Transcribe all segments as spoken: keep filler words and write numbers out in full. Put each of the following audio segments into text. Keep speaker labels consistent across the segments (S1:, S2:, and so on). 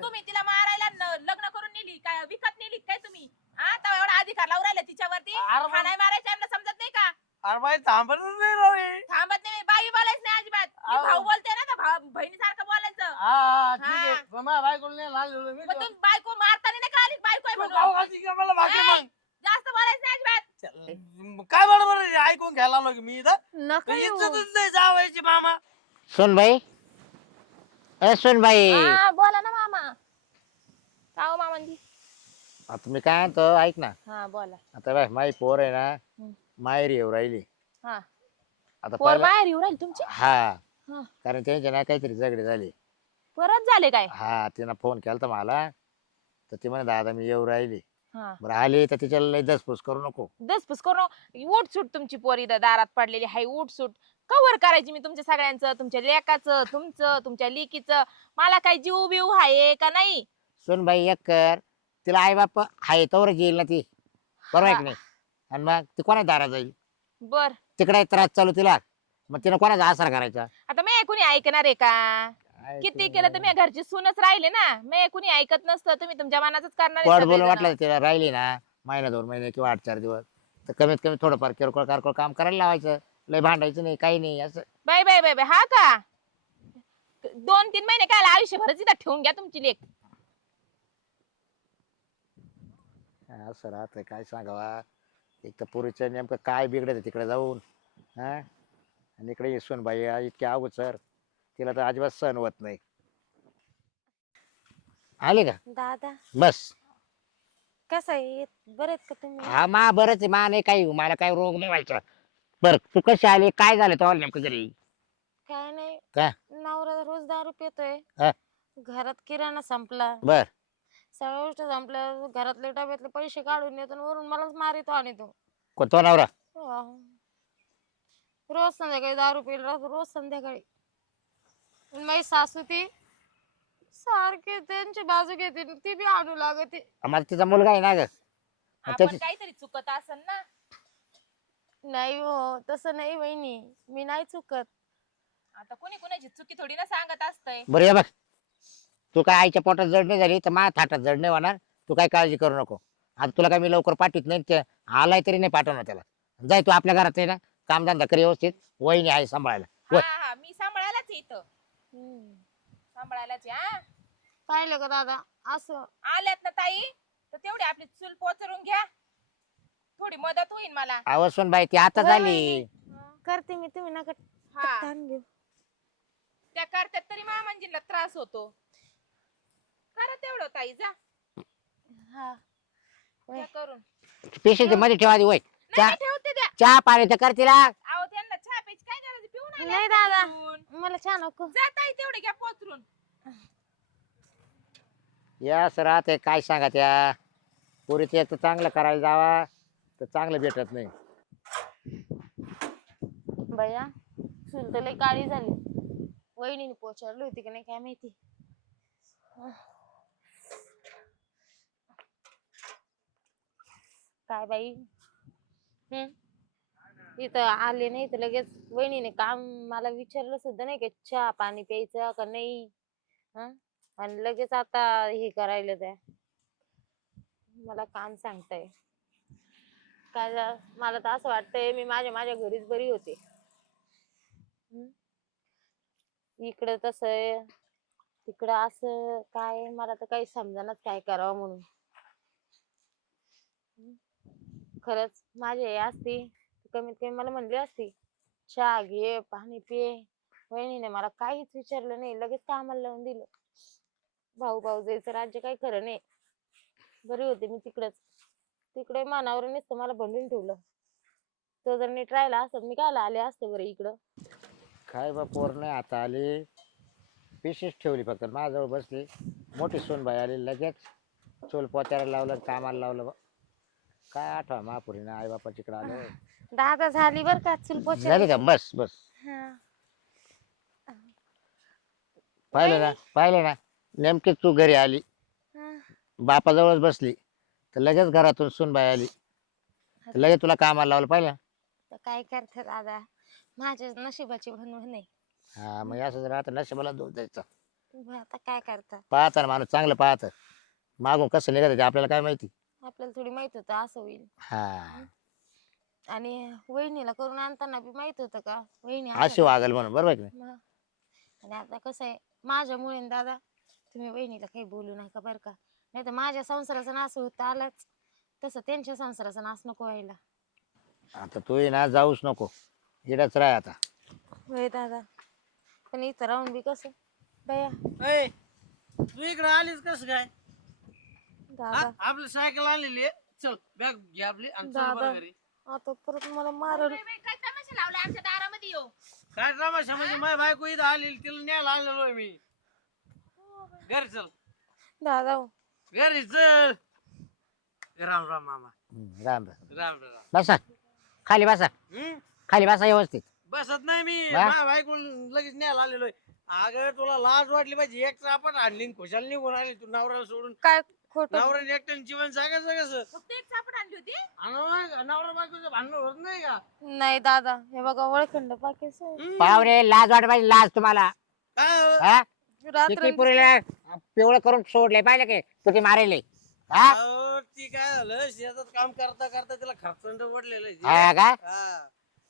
S1: तुम्ही तिला मारायला न- लग्न करून नेली काय विकत नेली काय तुम्ही हा तेव्हा एवढा अधिकार लावून राहिला तिच्यावरती
S2: अरे
S1: हा
S2: मग-
S1: नाही मारायचं यांना समजत नाही का
S2: अरे बाई थांबत नाही राव हे.
S1: थांबत नाही बाई बोलायच नाही अजिबात मी
S2: अहो.
S1: भाऊ बोलते ना तर भाऊ- बहिणीसारखं बोलायचं
S2: हा ठीक आहे
S1: हा.
S2: पण माझ्या बायकोला नाही लागलेलं मी
S1: मग तुम्ही बायको मारताना नाही कळाली बायको आहे
S2: तू
S1: म्हणून
S2: खाऊ घालती का मला भाकरी
S1: नाही.
S2: मग
S1: जास्त बोलायचं नाही अजिबात
S2: चल, काय बरोबर आहे? ऐकून घ्यायला लागलो की मी इथं
S3: नका येऊ.
S2: इज्जतच नाही जावायची मामा
S4: सुनबाई ए सुनबाई
S3: हा बोला ना मामा का हो मामांजी
S4: आता मी काय म्हणतो ऐक ना
S3: हा बोला
S4: आता बाय माई पोर आहे ना
S3: हम्म.
S4: माहेरी येऊ राहिली
S3: हा
S4: आता
S3: पोर
S4: पहिला
S3: बाहेर येऊ राहील तुमची
S4: हा
S3: हा.
S4: कारण त्यांच्या ना काहीतरी झगडे झाले
S3: परत झाले काय
S4: हा तिनं फोन केला तर मला तर ती म्हणे दादा मी येऊ राहिली
S3: हा
S4: बरं आली तर तिच्याला लई दसपूस करू नको
S3: दसपूस करून उठ सूट तुमची पोरी दा- दारात पडलेली हाय उठ सूट कवर करायची मी तुमच्या सगळ्यांचं तुमच्या लेकाचं तुमचं तुमच्या लेकीचं मला काय जीव बिव हाय का नाही
S4: सुनबाई एक कर तिला आई बाप हाय तोवर येईल ना ती बरोबर आहे की नाही आणि मग ती कोणा दारा जाईल
S3: बर
S4: तिकडे त्रास चालू तिला मग तिनं कोणाचा आसरा करायचा
S3: आता मी कोणी ऐकणार आहे का किती केलं तर मी घरची सूनच राहिले ना मी कुणी ऐकत नसतं तुम्ही तुमच्या मनाच करणार आहे
S4: पड बोलून
S3: सगळेजण.
S4: वाटलं तिला राहिली ना महिना दोन महिने किंवा आठ चार दिवस तर कमीत कमी थोडंफार किरकोळ कारकोळ काम करायला लावायचं लय भांडायचं नाही काही नाही असं
S3: बाय बाय बाय बाय हा का दोन तीन महिने काय आयुष्यभरच इथं ठेवून घ्या तुमची लेख
S4: असं राहतंय काय सांगावा एक तर पुरीचं नेमकं काय बिघडत तिकडे जाऊन हा आणि इकडे सुनबाई आहे, इतकी अगोदर तिला तर अजिबात सहन होत नाही आले का
S5: दादा
S4: बस
S5: कसं आहे बरं आहेत का तुम्ही
S4: हा मा बरंच आहे मा नाही काही मला काही रोग नाही व्हायचा बर तू कशी आली काय झालं तो नेमकं घरी
S5: काय नाही
S4: काय?
S5: नवरा रोज दारू पितोय
S4: हा.
S5: घरात किराणा संपला
S4: बर
S5: सगळ्या गोष्टी संपल्या घरातले डब्यातले पैसे काढून येतो आणि वरून मलाच मारितो आणि तो
S4: कोणता नवरा
S5: हा. रोज संध्याकाळी दारू पिल रोज संध्याकाळी आणि माझी सासू ती सारखी त्यांची बाजू घेते आणि ती बी आणू लागते
S4: आम्हाला तिचा मुलगा आहे ना ग
S1: आपण
S4: त्याची
S1: काहीतरी चुकत असेल ना
S5: नाही हो तसं नाही वहिनी मी नाही चुकत
S1: आता कोणी कोणाची चुकी थोडी ना सांगत असतंय
S4: बरं ये बघ तू काय आईच्या पोटात जड नाही झाली तर माझ्या थाटात जड नाही होणार तू काय काळजी करू नको आता तुला काय मी लवकर पाठवत नाही ते आलाय तरी नाही पाठवणार त्याला जाय तू आपल्या घरात आहे ना कामधंदा कर व्यवस्थित वहिनी आहे सांभाळायला
S1: हा
S4: वय.
S1: हा मी सांभाळायलाच आहे इथं
S5: हम्म.
S1: सांभाळायलाच आहे, हा
S5: पाहिलं का दादा असं
S1: आल्यात ना ताई तर तेवढी आपली चूल पोचरून घ्या थोडी मदत होईल मला
S4: आवाज सुन बाई ती आता
S5: होय,
S4: झाली
S5: वहिनी. करते मी तुम्ही नका
S1: हा
S5: ताण घेऊ
S1: त्या करतात तरी मामांजीला त्रास होतो करा तेवढं ताई जा
S5: हा
S1: द्या करून
S4: पेशंट मध्ये ठेवा आधी वय
S1: नाही नाही, ठेवते द्या
S4: चहा पाणी तर कर तिला
S1: अहो त्यांना चहा प्यायची काय गरज पिऊन आले
S5: नाही
S1: असतील
S5: दादा.
S1: पिऊन.
S5: मला छान नको
S1: जा ताई तेवढे घ्या पोचरून
S4: या सर राहते काय सांगा त्या पोरीचं एक तर चांगलं करायला जावा तर चांगलं भेटत नाही
S5: बया चूल तर लय काळी झाली वहिनीने पोचारली होती की नाही काय माहिती काय बाई हम्म इथं आले नाही तर लगेच वहिनीने काम मला विचारलं सुद्धा नाही का चहा पाणी प्यायचं का नाही हं? आणि लगेच आता हे करायला त्या मला काम सांगताय काय झा- मला तर असं वाटतंय मी माझ्या माझ्या घरीच बरी होते हम्म? इकडं तसं आहे तिकडं असं काय मला तर काही समजेनाच काय करावं म्हणून हम्म? खरंच माझी आई असती तर कमीत कमी मला म्हणली असती चहा घे पाणी पे वहिनीने मला काहीच विचारलं नाही लगेच कामाला लावून दिलं भाऊ भाऊजाईचं राज्य काही खरं नाही बरी होते मी तिकडच तिकडे मानावर नुसतं मला बंधून ठेवलं तो जर नीट राहिला असत मी कायला आले असते बरं इकडं
S4: काय बा पोर नाही आता आली पिशीच ठेवली फक्त माझ्याजवळ बसली मोठी सोनबाई आली लगेच चोल पोत्याला लावलं कामाला लावलं बा काय आठवा महापुरीनं आई बापाच्याकडे आलं
S5: दादा झाली बर का चूल पोचा
S4: झाली का बस बस पाहिलं ना पाहिलं ना नेमकी तू घरी आली बापाजवळच बसली तर लगेच घरातून सुनबाई आली तर लगेच तुला कामाला लावलं पाहिलं
S5: तर काय करते दादा माझ्या नशिबाची म्हणून नाही
S4: हा मग असं जर आता नशिबाला दोष द्यायचा
S5: मग आता काय करता
S4: पाहता ना माणूस चांगलं पाहत मागून कसं निघत ते आपल्याला काय माहिती.
S5: आपल्याला थोडी माहित होतं असं होईल.
S4: हा
S5: आणि वहिनीला करून आणताना बी माहित होतं का वहिनी
S4: अशी
S5: अशा-
S4: वागल म्हणून बरोबर आहे की नाही?
S5: मग. आणि आता कसं आहे माझ्यामुळे न दादा तुम्ही वहिनीला काही बोलू नका बरं का नाही तर माझ्या संसाराचा नाश होत आलाच तसं त्यांच्या संसाराचा नाश नको व्हायला.
S4: आता तू ये ना जाऊच नको इकडंच राह आता.
S5: होय दादा पण इथं राहून बी कसं बया
S2: ए, तू इकडे आलीस कसं काय हा?
S5: दादा
S2: आपली सायकल आलेली आहे. चल बॅग घे आपली आणि चल
S5: दादा.
S2: बरं घरी.
S5: आता परत मला मारल.
S3: बाई, बाई, काय तमाशा लावलाय आमच्या दारामध्ये येऊ.
S2: काय तमाशा म्हणजे माझी बायको इथं आलेली तिला न्यायला आलेलो आहे मी. घरी चल
S5: दादा हो.
S2: घरी चल. राम राम मामा.
S4: हम्म, राम राम.
S2: राम राम.
S4: बसा खाली बसा
S2: हम्म?
S4: खाली बसा व्यवस्थित.
S2: बसत नाही मी
S4: वा?
S2: माझ्या बायको लगेच न्यायला आलेलो आहे. अगं तुला लाज वाटली पाहिजे एक चापट आणली खुशाल निघून आली तू नवऱ्याला सोडून.
S5: काय खोट
S2: नवऱ्याने एकट्याने जीवन जगायचं कसं
S3: फक्त एक सापड आणली होती.
S2: आणि मग नवरा बायकोचं भांडण होत नाही का
S5: नाही दादा हे बघा वळखंड पाकेस
S2: हम्म?
S4: पाहुणे लाज वाट पाहिजे लाज तुम्हाला.
S2: काय हो?
S4: हा
S5: रात्र
S4: किती पुरीला पिवळं करून सोडले पाहिजे की तुझी मारेले. हा
S2: अहो, ती काय झालं शेतात काम करता करता तिला खर्चंड ओढलेलं आहे.
S4: हा का
S2: हा.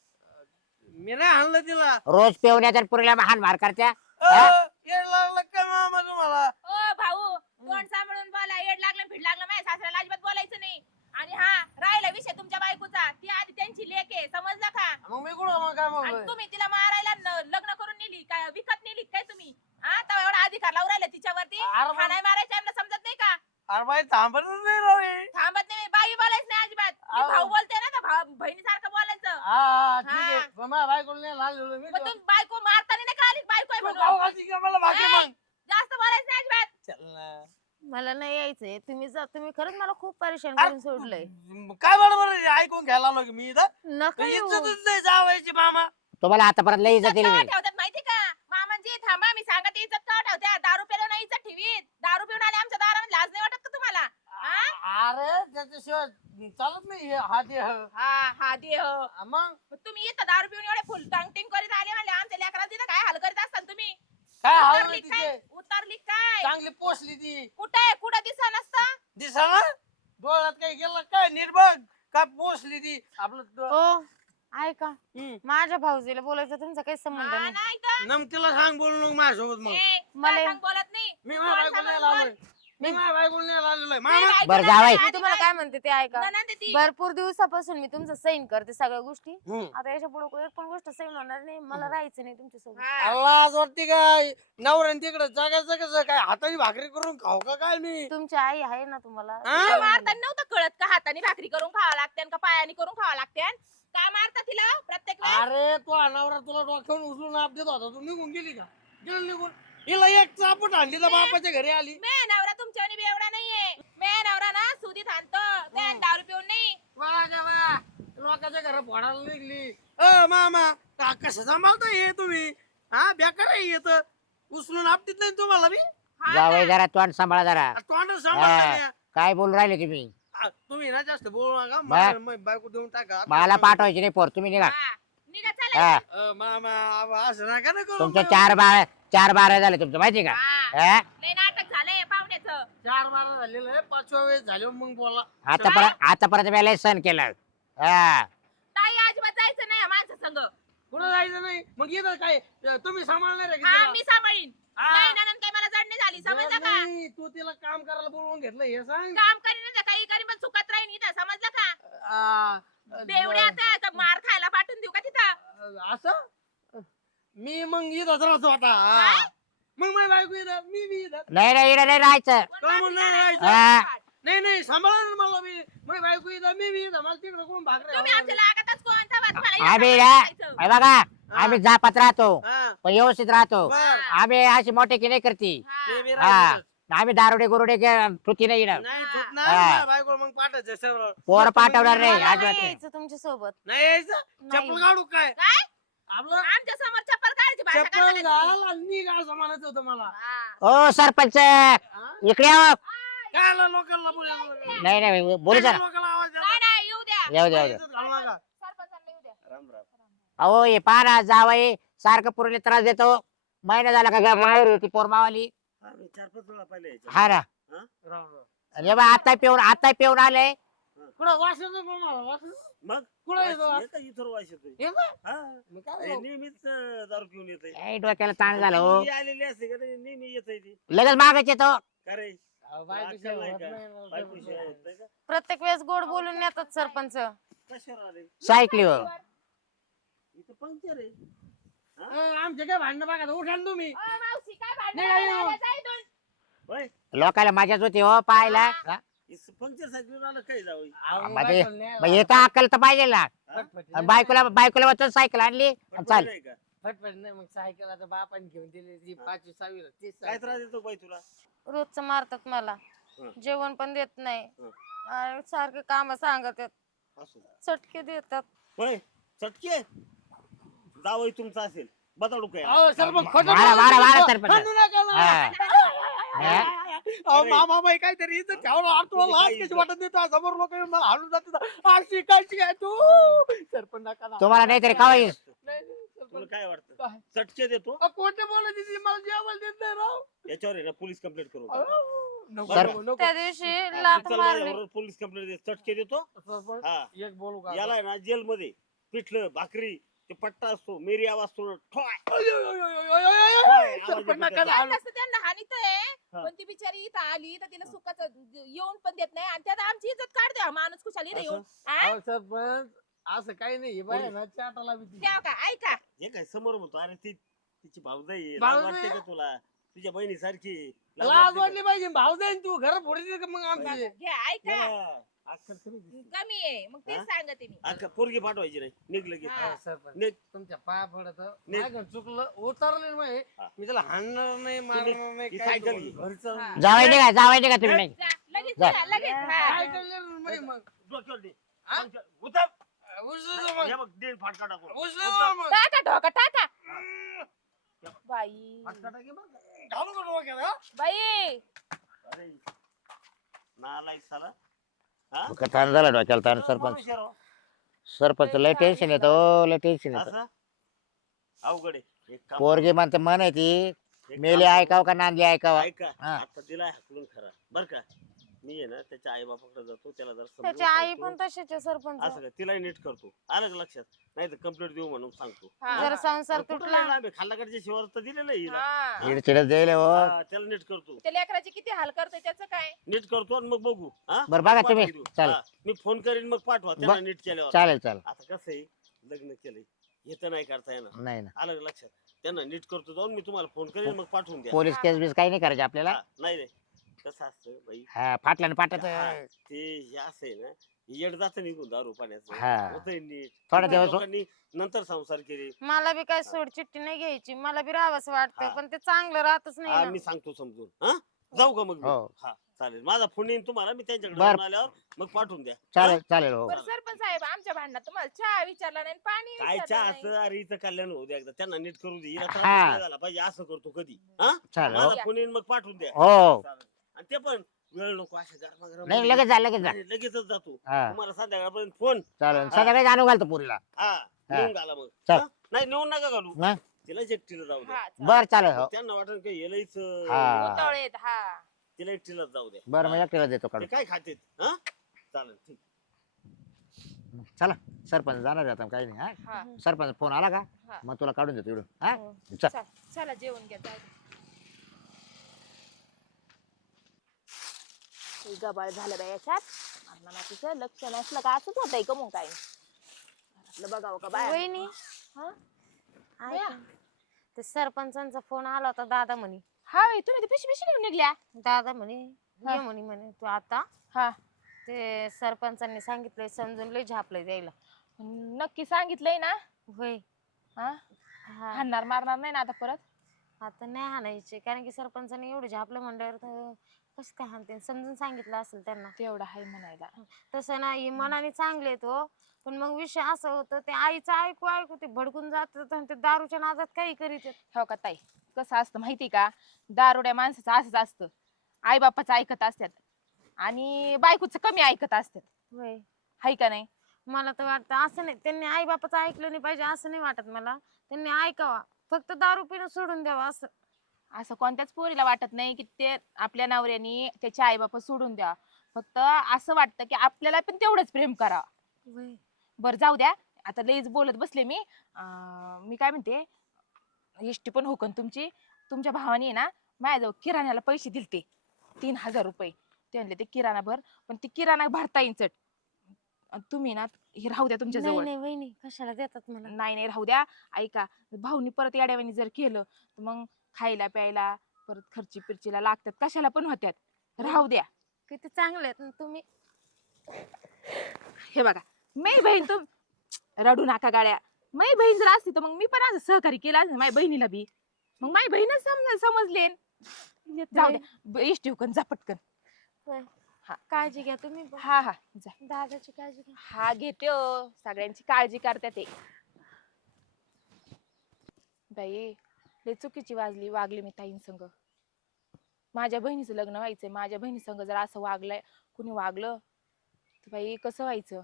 S2: मी नाही आणलं तिला.
S4: रोज पिवण्याच्या पुरीला हान मार करत्या.
S2: अहो, येड लागलं का मामा तुम्हाला
S3: ओ भाऊ तोंड सांभाळून बोला. येड लागलं फिड लागलं माझ्या सासऱ्याला अजिबात बोलायचं नाही. आणि हा राहिला विषय तुमच्या बायकोचा ती आधी त्यांची लेक आहे समजलं का.
S2: मग मी कुठं मग काय
S3: आणि
S2: मग
S3: तुम्ही तिला मारायला न- लग्न करून नेली काय विकत नेली काय तुम्ही. हा तर एवढा अधिकार लावून राहिला तिच्यावरती.
S2: अरे मग-
S3: हा नाही मारायचं यांना समजत नाही का.
S2: अरे बाई थांबतच नाही राव हे.
S3: थांबत नाही बाई बोलायचं नाही अजिबात. मी
S2: अहो.
S3: भाऊ बोलते ना तर भाऊ बहिणीसारखं बोलायचं.
S2: हा हा, ठीक
S3: हा.
S2: आहे पण माझ्या बायकोला नाही लागलेलो मी.
S3: मग तुम्ही बायको मारताना नाही का आली बायको आहे
S2: तू
S3: म्हणून.
S2: खाऊ घालती का मला भाजी
S3: ए,
S2: मग
S3: जास्त बोलायचं नाही अजिबात.
S2: चल ना.
S5: मला नाही यायचंय तुम्ही जा तुम्ही खरंच मला खूप परेशान
S2: अरे,
S5: करून सोडलंय.
S2: काय बरोबर आहे? ऐकून घ्यायला आलो की मी इथं
S5: नका येऊ.
S2: इज्जतच नाही जावायची मामा.
S4: तुम्हाला आतापर्यंत लई इज्जत दिली
S3: इज्जत
S4: मी.
S3: केव्हा ठेवतात माहिती का मामांजी थांबा मी सांगते इज्जत केव्हा ठेवत्या. दारू पिऊन नाही इज्जत ठेवीत. दारू पिऊन आले आमच्या दारामध्ये लाज नाही वाटत का तुम्हाला. हा?
S2: अरे त्याच्याशिवाय चालत नाही हे हा ते ह.
S3: हा हा देह
S2: मग
S3: मग तुम्ही इथं दारू पिऊन एवढे फुल टांगटिंग करीत आले म्हणले आमच्या लेकराला तिथं काय हाल करीत असताल तुम्ही.
S2: काय हाल
S3: उतरली
S2: नाही
S3: काय
S2: तिचे
S3: उतरली काय
S2: चांगली पोचली ती
S3: कुठे आहे कुठं दिसा नसतं.
S2: दिसा ना डोळ्यात काही गेलं काय निर्भग काय पोचली ती आपलं डो-
S5: ओ ऐका
S2: हम्म.
S5: माझ्या भाऊजीला बोलायचा तुमचा काही संबंध
S3: हा,
S5: नाही.
S3: नाही तर.
S2: नम तिला सांग बोलू नको माझ्यासोबत मग
S3: ए,
S5: मला-
S3: मला सांग बोलत नाही.
S2: मी माझ्या बायकोला नाही आलोय मी माझ्या बायकोला नाही आलेलो आहे
S3: नाही,
S2: मामा
S3: ऐकू
S4: बरं,
S3: नका,
S4: जावई.
S3: आधी
S5: मी तुम्हाला काय म्हणते ते ऐका.
S3: नणंद आहे ती.
S5: भरपूर दिवसापासून मी तुमचं सैन करते सगळ्या गोष्टी.
S2: हम्म.
S5: आता याच्या पुढे एक पण गोष्ट सैन होणार नाही मला राहायचं नाही तुमच्यासोबत.
S3: हा.
S2: अल्ला आज वाटते काय नवऱ्याने तिकडे जगायचं कसं काय हाताची भाकरी करून खाऊ का काय मी
S5: तुमची आई आहे ना तुम्हाला.
S2: हा?
S3: तिला मारताना नव्हतं कळत का हाताने भाकरी करून खावा लागते का पायाने करून खावा लागते. का मारता तिला प्रत्येक वेळेस?
S2: अरे तो नवरा तुला डोक्यावर उचलून आप देत होता तू निघून गेली का गेली निघून हिला एक चापट आणली तर बापाच्या घरी आली
S3: मे नवरा तुमच्या एवढा नाहीये. मे नवरा ना सुदीत आणतो ते दारू पिऊन नाही.
S2: वा गा वा. लोकांच्या घरा फोडायला निघली अ मामा का कसं सांभाळता ये तुम्ही हा बेकार आहे येत उचलून आपटीत नाही तुम्हाला मी
S3: हा
S4: जावई
S3: का?
S4: जरा तोंड सांभाळा जरा.
S2: तोंड
S4: हा.
S2: सांभाळता
S4: काय बोलून राहिले तुम्ही.
S2: आ, तुम्ही ना जास्त बोलू नका
S4: बा-
S2: मला- मला बायको देऊन टाका
S4: मला पाठवायची नाही पोर तुम्ही निघा.
S3: हा. निघा चला.
S4: हा
S2: अ, मामा आव, असं नका ना करू
S4: तुमचं
S2: मामा.
S4: चार बार चार बारा झाले तुमचं माहिती का.
S3: हा.
S4: हा?
S3: लय नाटक झालंय पाहुण्याचं.
S2: चार बारा झालेलं आहे पाचव्या वेळेस झाले मग बोला
S4: आतापर्यंत आतापर्यंत मी लय सण केलं. हा
S3: ताई अजिबात जायचं नाही या माणसा संग.
S2: कुठं जायचं नाही मग इथं काय तुम्ही सांभाळणार आहे का
S3: हा
S2: तिला?
S3: मी सांभाळीन.
S2: हा.
S3: नाही नंतर काही मला जड नाही झाली समजलं का.
S2: नाही, तू तिला काम करायला बोलवून घेतलं हे सांग
S3: काम करीन नाही तर काही करीन पण चुकत राहीन इथं समजलं का.
S2: आ,
S3: बेवड्या आता आता मार खायला पाठवून देऊ का तिथं.
S2: असं मी मग इथंच राहतो आता हा. मग माझी बायको इथं मी बी इथं
S4: नाही नाही इकडे नाही राहायचं.
S3: कोण
S2: का म्हणून नाही
S3: मारणार?
S2: राहायचं?
S4: हा.
S2: नाही नाही सांभाळा ना मला मी माझी बायको इथं मी बी इथं मला तिकडे कोण भाकरे
S3: तुम्ही आमच्या लागतच कोणता बस मला इथं
S4: आम्ही
S3: सांभाळून
S4: ना
S3: जायचं.
S4: हे बघा आम्ही जापात राहतो
S2: हा
S4: पण व्यवस्थित राहतो.
S2: बर
S4: आम्ही अशी मोठे की नाही करती.
S3: हा.
S2: मी बी
S4: हा
S2: राहतो.
S4: आम्ही दारुडे गुरुडे तुती नाही येणार.
S2: नाही
S3: हा.
S2: झोप ना
S4: हा.
S2: माझ्या बायकोला मग पाठायचं सर्व
S4: पोर पाठवणार नाही
S5: मला
S4: अजिबात
S5: नाही
S4: नाही.
S5: यायचं तुमच्या सोबत.
S2: नाही यायचं
S5: नाही.
S2: चप्पल काढू काय
S3: काय
S2: आपलं
S3: आमच्या समोर चप्पल काढायची भाषा
S2: चप्पल
S3: करता का तुम्ही?
S2: घाल आणि निघ असं म्हणायचं होतं मला
S3: हा.
S4: ओ सरपंच
S2: हा?
S4: इकडे यावं.
S2: काय आलं लोकांना बोलायला
S4: नाही नाही बोलू जरा.
S2: लोकांना आवाज द्या.
S3: नाही नाही येऊ द्या.
S4: येऊ द्या येऊ द्या.
S2: इथंच घालू नका.
S3: सरपंचाला येऊ द्या.
S2: राम राम.
S4: अहो हे पहा ना जावई सारखं पुरीला त्रास देतो महिना झाला का ग- बाहेर होती पोरमावाली
S2: हा, मी चार पाच वेळा पाहिले याच्यात.
S4: हा ना
S2: राम राम.
S4: अरे बा आता पिऊन आता पिऊन आले
S2: कुठं वास येतो पण मला वास येतो? मग
S3: कुठं येतो वास?
S2: वास येतो, इथं वास येतोय.
S3: येतो?
S2: हा.
S3: मग काय
S2: अरे,
S3: झालं?
S2: नेहमीच अं, दारू पिऊन येतोय.
S4: ए, डोक्याला ताण झाला हो
S2: ती आलेली असते का नाही, नेहमी येतय ती.
S4: लगेच मागायचे तो
S2: का रे
S3: अहो, बायकोशिवाय
S2: अक्कल नाही
S3: होत
S2: का?
S3: नाही ना,
S2: बायकोशिवाय होत नाही का?
S5: प्रत्येक वेळेस गोड बोलून येतात सरपंच.
S2: कशावर आले?
S4: सायकलीवर
S2: इथं पंक्चर आहे.
S3: अं, आमचे काय भांडणं बघा उठा ना तुम्ही
S1: अ, मावशी काय भांडण
S3: नाही, नाही,
S1: करायला
S3: नाही.
S1: जाय दोन.
S2: होय,
S4: लोकाला मजाच होती हो पाहायला हा?
S2: इथं पंक्चर साठी आलं काय जाऊ?
S3: अहो,
S4: मध्ये-
S3: बायकोला न्यायला.
S4: मग येतं अक्कल तर पाहिजे ना
S3: फटफट
S4: आणि
S3: नाही.
S4: बायकोला बायकोला वाचून सायकल आणली आणि चाल
S2: नाही का?
S3: फटफट नाही मग सायकल आता बापाने घेऊन दिली ती पाचवी सहावीला तीच
S2: काय
S3: सायकल.
S2: त्रास देतो बाई तुला?
S5: रोजचं मारतात मला.
S2: हं.
S5: जेवण पण देत नाही.
S2: हं.
S5: आणि सारखे काम सांगत आहेत.
S2: असं.
S5: चटके देतात.
S2: होय, चटके जावई तुमचा असेल बताडू काय?
S3: अहो, सरपंच खोटं
S4: मारा,
S3: बोलू
S4: मारा, मारा
S3: नका.
S4: सरपंच.
S3: भांडू नका ना.
S4: हा. हा?
S3: अहो,
S2: अरे.
S3: मामा बाई काहीतरी इथं ठेवलं आठवलं
S2: तुझी
S3: लाज
S2: काही
S3: कशी
S2: इज्जत.
S3: वाटत नाही तुझ्या समोर लोक येऊन मला हाणून जातात आरशी कायची काय तू सरपंच नका ना.
S4: तुम्हाला नाहीतरी कवाई
S3: नाही, नाही,
S2: तुला
S3: सरपंच.
S2: काय वाटतं?
S3: काय?
S2: चटके देतो
S3: अहो, खोटे बोलत होती, मला जेवायला देत नाही राव.
S2: याच्यावर आहे ना पोलीस कंप्लेंट करू
S3: अहो, नको,
S4: सर-
S3: नको, नको.
S5: त्या दिवशी
S2: हा,
S5: लात
S2: तू चल
S5: मारली.
S2: माझ्याबरोबर पोलीस कंप्लेंट दे, चटके देतो.
S3: सरपंच,
S2: हा,
S3: एक बोलू का
S2: याला आहे ना जेल मध्ये पिठलं भाकरी ते पट्टा असतो मेरी आवाज तो ठोय
S3: अय, अय, अय, अय, अय, अय, अय,
S2: होय,
S3: अय,
S2: आवाज
S3: सरपंच
S2: येतो
S3: नका
S2: त्याचा.
S3: ना.
S1: त्यांना असं त्यांना हानीत आहे
S2: हा.
S1: पण ती बिचारी इथं आली तर तिला सुखाचं येऊन पण देत नाही आणि त्यात आमची इज्जत काढते हा माणूस खुशाली इथं येऊन आ?
S3: अहो, सरपंच असं काही नाही बाय ना चाटाला भीती.
S1: द्याव का ऐका
S2: हे काय समोर म्हणतो अरे ती तिची भावजाई आहे.
S3: भावजाई
S2: लाज वाटते
S3: आहे?
S2: का तुला तुझ्या बहिणीसारखी
S3: लाज वाटली पाहिजे भाऊ जाईन तू घर फोडते का मग आमचे
S1: घ्या ऐका
S2: अक्कल कमी दिसते.
S1: कमी आहे मग तेच
S2: हा?
S1: सांगते मी
S2: अक्कल पोरगी पाठवायची नाही निघलं की
S1: हा.
S3: अहो, सरपंच
S2: निघ.
S3: तुमच्या पाया पडत
S2: नाही.
S3: माझ्याकडे चुकलं उतरले नाही
S2: हा.
S3: मी त्याला हाणणार नाही मारणार नाही
S2: ही
S3: काय
S2: सायकल
S3: करू.
S2: घे.
S3: घरचं
S1: हा.
S4: जावाय निघा जावाय निघा तुम्ही नाही
S1: जा, लगेच
S4: जा.
S1: जा, लगेच हा.
S3: काय करणार नाही मग
S2: डोक्यावर दे.
S3: हा?
S2: उतर.
S3: उचलू मग.
S2: हे बघ दे फाटका टाकून.
S3: उचलू
S2: उतर.
S3: मग.
S1: टाका ढोका टाका बाई
S2: फाटका टाक हे बघ.
S3: घालू का डोक्यात, हा?
S1: बाई
S2: अरे नालायक साला. हा?
S4: का ताण झाला डोक्याला ताण सरपंच
S2: माणूस आहे राव.
S4: सरपंच लय टेन्शन येतो लय टेन्शन येतं
S2: असं अवघड आहे एक काम
S4: पोरगी म्हणते म्हण आहे ती
S2: एक
S4: मेली
S2: काम
S4: ऐकाव का नांदली
S2: कर.
S4: ऐकावा
S2: ऐका
S4: हा.
S2: आता दिलाय हाकलून खरा बर का मी आहे ना त्याच्या आई बापाकडे जातो त्याला जर समजून
S5: त्याची आई
S2: सांगतो.
S5: पण तशीच आहे सरपंच.
S2: असं का तिलाही नीट करतो आलं का लक्षात नाही तर कंप्लेंट देऊ म्हणून सांगतो
S1: हा.
S5: जर संसार
S2: कुठं
S5: तुटला
S2: नाही लांब आहे, खाल्लाकडच्या शिवार तर दिलेलं आहे हिला.
S1: हा.
S4: चिडचिडच द्यायला हो
S2: हा, त्याला नीट करतो
S1: त्या लेकराची किती हाल करतोय त्याचं काय
S2: नीट करतो आणि मग बघू हा
S4: बरं बघा
S2: पाठवून
S4: तुम्ही
S2: देऊ.
S4: चालेल
S2: हा, मी फोन करीन मग पाठवा त्यांना
S4: ब-
S2: नीट केल्यावर
S4: चालेल चालेल
S2: आता कसं आहे लग्न केलंय हे तर नाही करता येणार
S4: नाही ना
S2: आलं का लक्षात त्यांना नीट करतो जाऊन मी तुम्हाला फोन करीन मग पाठवून द्या
S4: पोलीस केस बीस काही नाही करायचे आपल्याला
S2: हा, नाही नाही कसं असतं बाई
S4: हा फाटल्याने पाठत
S2: हा, ते हे असं आहे ना येड जात निघून दारू पाण्याचं
S4: हा.
S2: होतंय नीट
S4: थोडा दिवस हो-
S2: लोकांनी नंतर संसार केले
S5: मला बी काय सोड चिठ्ठी नाही घ्यायची मला बी राहावंच वाटतं
S2: हा.
S5: पण ते चांगलं राहतच
S2: हा,
S5: नाही
S2: मी
S5: ना.
S2: सांगतो समजून हा जाऊ का मग मी?
S4: हो.
S2: हा चालेल माझा फोन येईन तुम्हाला मी त्यांच्याकडे
S4: बर.
S2: जाऊन आल्यावर मग पाठवून द्या
S4: चालेल चालेल हो
S1: बरं सरपंच साहेब आमच्या भांडणात तुम्हाला चहा विचारला नाही पाणी
S2: काय
S1: विचारलं
S2: चहा
S1: नाही.
S2: असं अरे इथं कल्याण होऊ द्या एकदा त्यांना नीट करू दे हिला त्रास
S4: हा.
S2: नाही झाला पाहिजे असं करतो कधी हा
S4: चालेल हो
S2: माझा फोन येईन मग पाठवून द्या
S4: हो
S2: चालेल. आणि ते पण वेळ नको अशा गरमागरम
S4: नाही लगेच जा लगेच जा
S2: नाही, लगेचच जातो
S4: हा
S2: तुम्हाला संध्याकाळपर्यंत फोन
S4: चालेल संध्याकाळी जाणू घालतो पुरीला
S2: हा नेऊन घाला मग
S4: चल.
S2: हा? नाही नेऊन नका घालू
S4: हा?
S2: तिला एकटीला जाऊ द्या
S1: हा, चालेल.
S4: बर चालेल हो
S2: त्यांना वाटत काही येलच
S4: हा.
S1: उतावळेत, हा
S2: तिला एकटीलाच जाऊ द्या
S4: बरं मग एकटीला देतो
S2: ते
S4: काढून
S2: काय खातेत हा चालेल ठीक
S4: चला सरपंच जाणार आहे आता काही नाही हा
S1: हा
S4: सरपंच फोन आला का
S1: हा.
S4: मग तुला काढून देतो इकडून हा
S1: हो.
S4: चल
S1: चल, चला जेवण घ्या जाऊ दे. हे गबाळ झालं बाई याच्यात अण्णा तिचं लक्ष नसलं का असंच होतंय का मग काय घरातलं बघावं का बाहेर
S5: वहिनी
S1: हा?
S5: ऐका. ते सरपंचांचा फोन आला होता दादा म्हणे
S1: हा बाई, तुम्ही तर पिशवी पिशवी घेऊन निघल्या
S5: दादा म्हणे
S1: हा.
S5: ये म्हणे म्हणे तू आता
S1: हा
S5: ते सरपंचांनी सांगितलंय समजून लय झापलंय द्यायला.
S1: नक्की सांगितलंय ना
S5: होय
S1: हा
S5: हा.
S1: हाणणार मारणार नाही ना आता परत
S5: आता नाही हाणायचे कारण की सरपंचांनी एवढं झापलं म्हणल्यावर तर कसं काय हाणते समजून सांगितलं असेल त्यांना.
S1: तेवढं आहे म्हणायला
S5: तसं नाही मनाने चांगले तो पण मग विषय असं होतं ते आईचं ऐकू ऐकू ते भडकून जात ते दारूच्या नादात काही करीत
S1: हो का ताई कसं असतं माहिती का दारुड्या माणसाचं असंच असतं आई बापाचं ऐकत असतात आणि बायकोचं कमी ऐकत असतात
S5: होय
S1: हाय का नाही
S5: मला तर वाटतं असं नाही, त्यांनी आई बापाचं ऐकलं नाही पाहिजे असं नाही वाटत मला. त्यांनी ऐकावा, फक्त दारू पिणं सोडून द्यावा असं.
S3: असं कोणत्याच पोरीला वाटत नाही की ते आपल्या नवऱ्यानी त्याचे आई बाप सोडून द्या. फक्त असं वाटतं की आपल्याला पण तेवढंच प्रेम करा.
S5: वय.
S3: बरं जाऊ द्या, आता लईच बोलत बसले मी. अं, मी काय म्हणते, इष्टी पण होकन तुमची. तुमच्या भावाने आहे ना माझ्याजवळ किराण्याला पैसे दिलते तीन हजार रुपये. ते म्हणले ते किराणा भर, पण ती किराणा भरता येईल चट. अन तुम्ही ना हे राहू द्या तुमच्या
S5: नाही
S3: जवळ.
S5: नाही वहिनी, कशाला देतात मला?
S3: नाही नाही राहू द्या. ऐका, भाऊनी परत येड्यावानी जर केलं तर मग खायला प्यायला परत खर्ची पिरचीला लागतात, कशाला पण होत्यात. राहू द्या.
S5: किती चांगले आहेत ना तुम्ही.
S3: हे बघा, मी बहीण तुम रडू नका गाड्या. माझी बहीण जर असती तर मग मी पण असं सहकार्य केलं असं माझ्या बहिणीला बी. मग माझी बहीणच समज समजले. जाऊ द्या, इष्टी हुकन जा पटकन.
S5: वय.
S3: हा.
S5: काळजी घ्या तुम्ही पण.
S3: हा हा जा.
S5: दादाची काळजी घ्या.
S3: हा घेते हो, सगळ्यांची काळजी करते ते. बाई लय चुकीची वाजली वागली मी ताईन संग. माझ्या बहिणीचं लग्न व्हायचंय, माझ्या बहिणी संग जर असं वागलंय कुणी वागलं तर बाई कसं व्हायचं.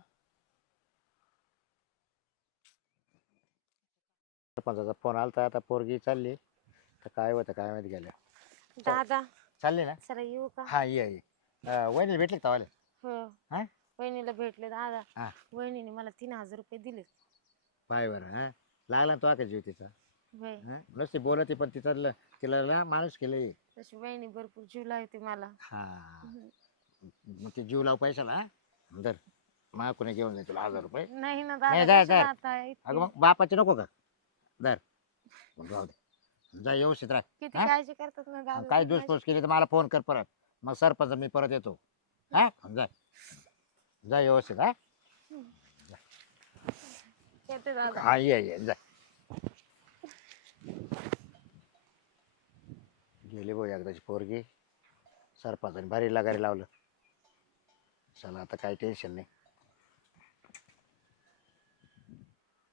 S4: सरपंचाचा फोन आलता, आता पोरगी चालली तर काय होतं काय माहिती गेल्या.
S5: दादा
S4: चालली ना?
S5: चला येऊ का?
S4: हा ये ये. अं, वहिनी भेटली का तवाले?
S5: हो.
S4: हा?
S5: वहिनीला भेटले दादा.
S4: हा.
S5: वहिनीने मला तीन हजार रुपये दिले.
S4: पाय बरं हा, लागला ना तो का जीव तिचा.
S5: वय.
S4: हा? नुसती बोलती पण तिचा ल- तिला ना माणूस केले.
S5: तशी वहिनी भरपूर जीव लावते मला.
S4: हा,
S5: हम्म.
S4: मग ती जीव लाव पैशाला. हा? दर मा कोणी घेऊन जाईल तुला हजार रुपये.
S5: नाही ना
S4: नाही,
S5: दादा,
S4: जा,
S5: कशाला
S4: जा.
S5: आता इतकी-
S4: अगं मग बापाचे नको का? दर मग जाऊ दे, जा व्यवस्थित राह.
S5: किती
S4: हा?
S5: काळजी करतात ना दादा
S4: काय
S5: तुम्ही
S4: दुसपोस केली तर मला फोन कर परत. मग सरपंच मी परत येतो. हा जा, जा व्यवस्थित. हा
S5: माझी. येते दादा.
S4: हा ये ये जा. गेली भाऊ एकदाची पोरगी. सरपंचाने भारी लगारी लावलं. चला आता काही टेन्शन नाही.